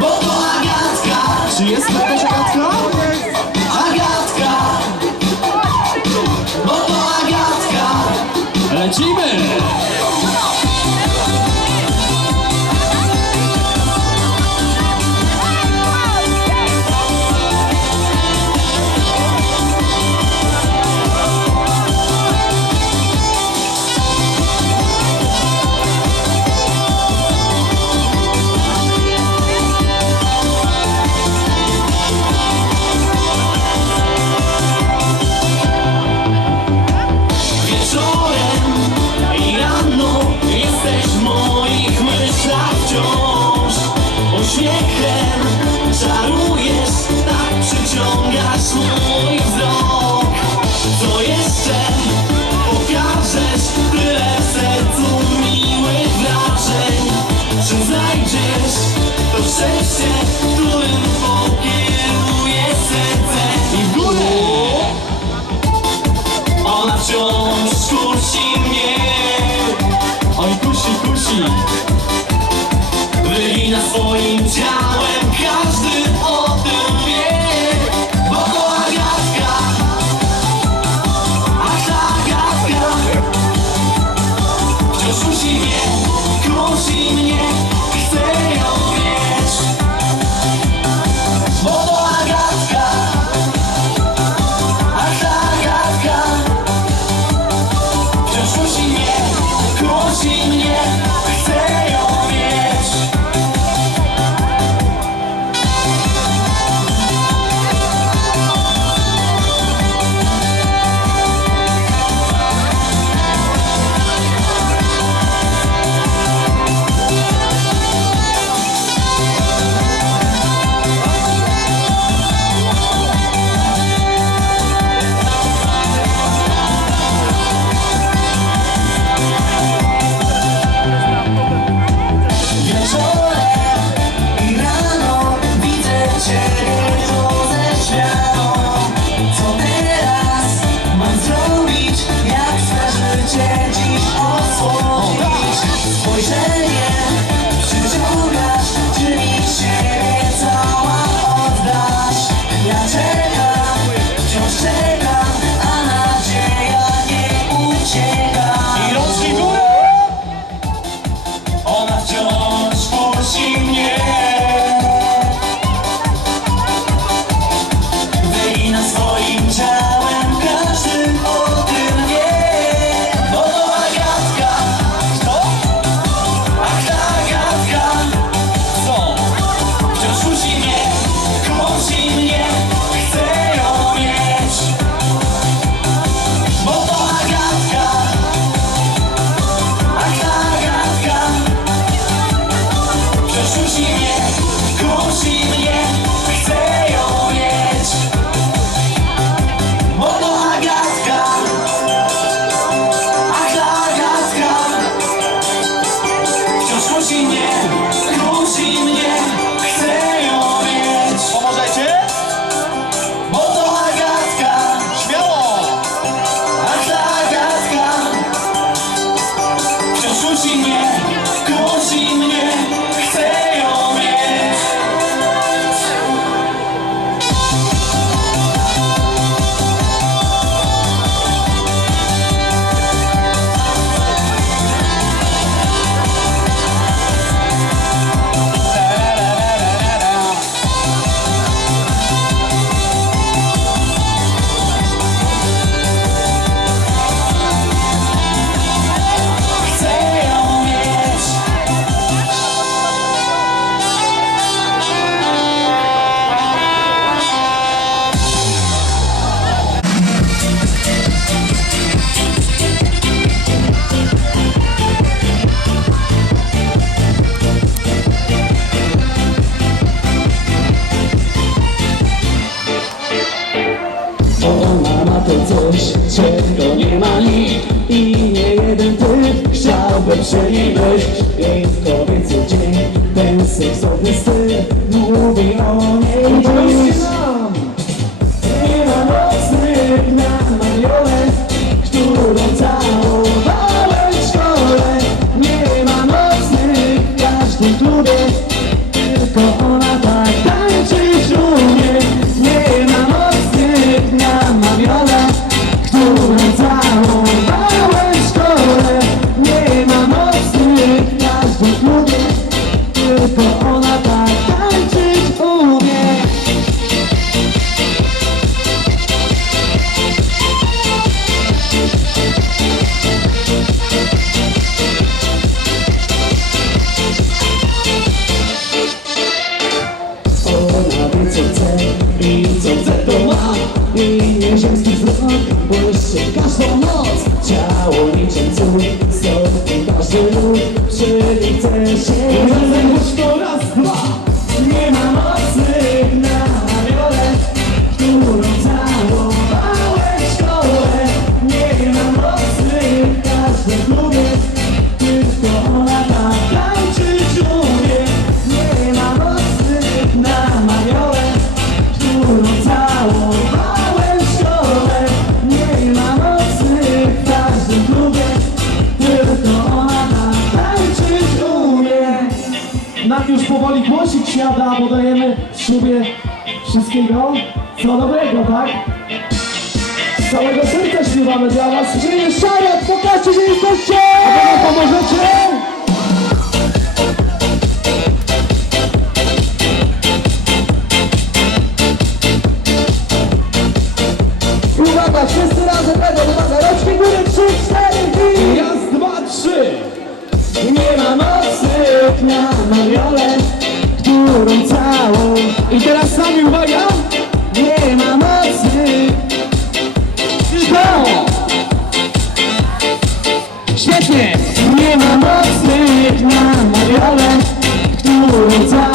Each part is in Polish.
bo to Agatka. Czy jest jakaś Agatka? Agatka, bo to Agatka. Lecimy! said coś, czego nie ma nikt I nie jeden ty. Chciałby przenieść Jej kobiecy dzień, ten seksowny styl Mówi o niej. Dziś Nak już powoli głosik siada, bo dajemy ślubie wszystkiego. Co dobrego, tak? Z całego serca śpiewamy dla was. Czyli szarek, pokażcie, że jesteście! A wy nam pomożecie? Na mariole, którą całą I teraz sami uwaga. nie ma mocy. To! Świetnie! Nie ma mocy na mariole, którą całowałem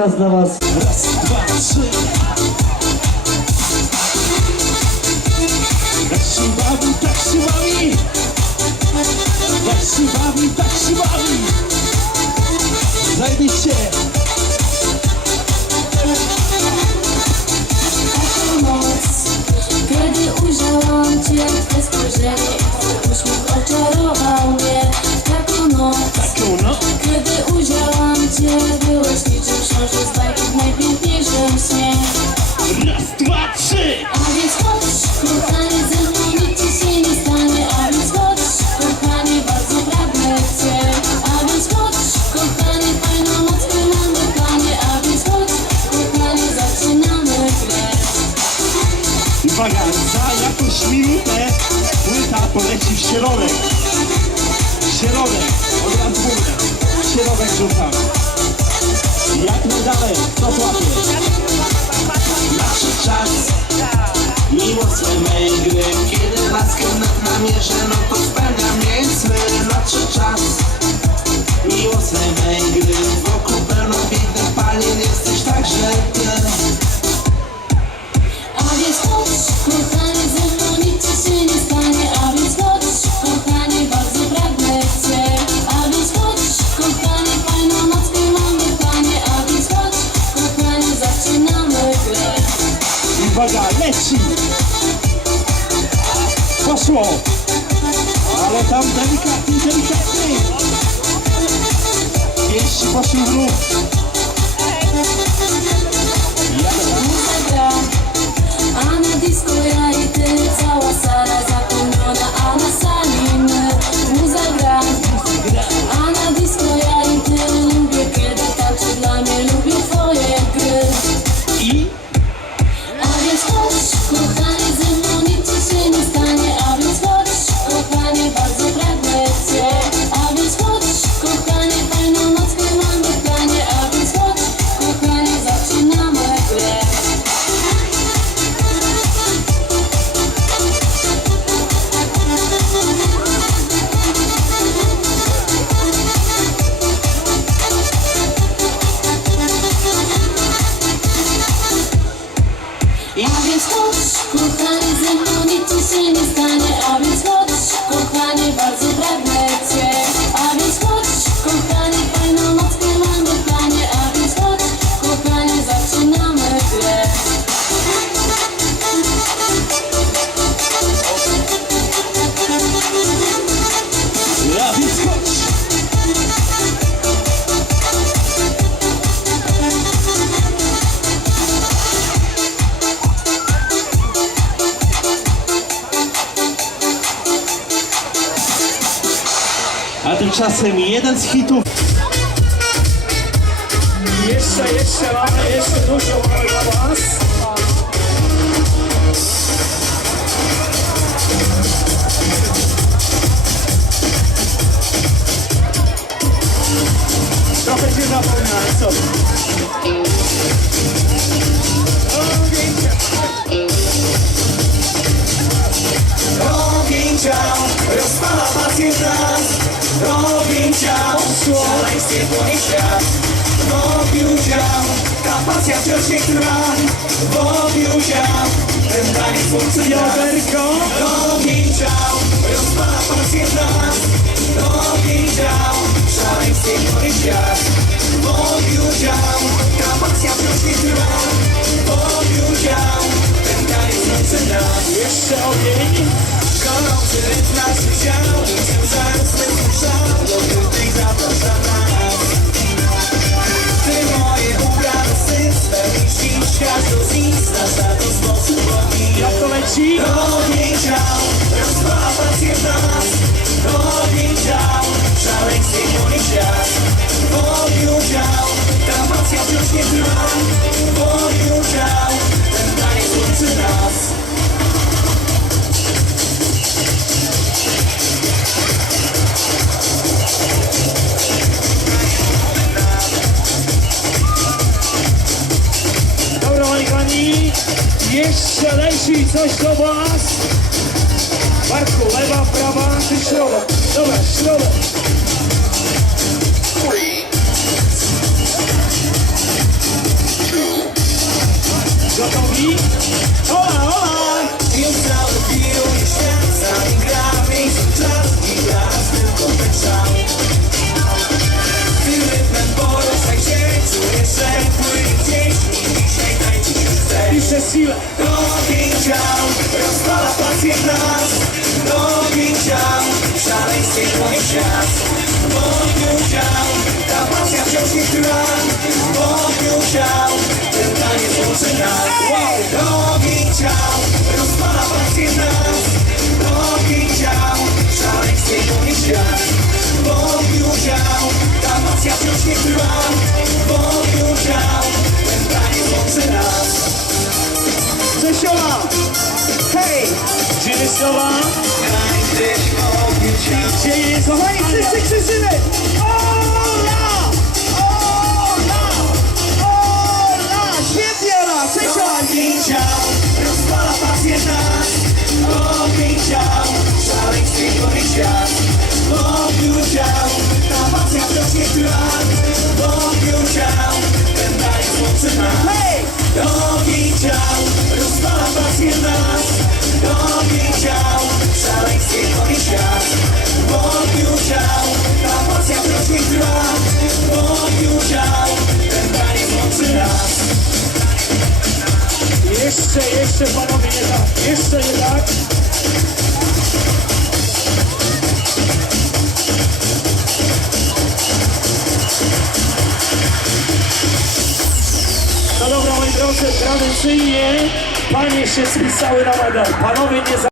Teraz dla was. Tak się bawi, tak się bawi Tak się bawi, tak się bawi Zajebiście. Noc Kiedy ujrzałam Cię Twe spojrzenie najpiękniejszym śnie Raz, dwa, trzy. A więc chodź, kochanie, ze mną nic ci się nie stanie. A więc chodź, kochanie, bardzo pragnę Cię. A więc chodź, kochanie, fajną noc mamy A więc chodź, kochanie, zaczynamy grę. Uwaga, za jakąś minutę Płyta poleci w środek. Środek, od razu mówię środek rzucam. Jak najdalej, kto złapie? Czas. Miłosnej mej gry Kiedy laskę nad namierzę, no to Uwaga, leci! Poszło! Ale tam delikatnie, delikatnie! Pięści poszły w ruch! Jadę! A na disco ja i ty Cała sala A tymczasem jeden z hitów. Jeszcze, jeszcze mamy, jeszcze dużo mamy dla was. Płonie świat W ogień ciał. Ta pasja wciąż nie trwa W ogień ciał. Ten taniec słońce Joderko, Ogień ciał. Rozpala pasję w nas Ogień ciał. Szaleństwie płonie świat W ogień ciał. Ta pasja wciąż nie trwa W ogień ciał. Ten taniec słońce nas jeszcze ogień. Gorący rytm naszych ciał Niczym żar jeszcze coś do was. Bartku, lewa, prawa, czy środek? Dobra, środek. Gotowi? Ola, pasja wciąż nie trwa. W ogniu ciał, ten taniec? Kochani, wszyscy krzyczymy! Jeszcze, panowie nie tak! Jeszcze nie tak! No dobra moi drodzy, tradycyjnie panie się spisały na medal. Panowie nie za...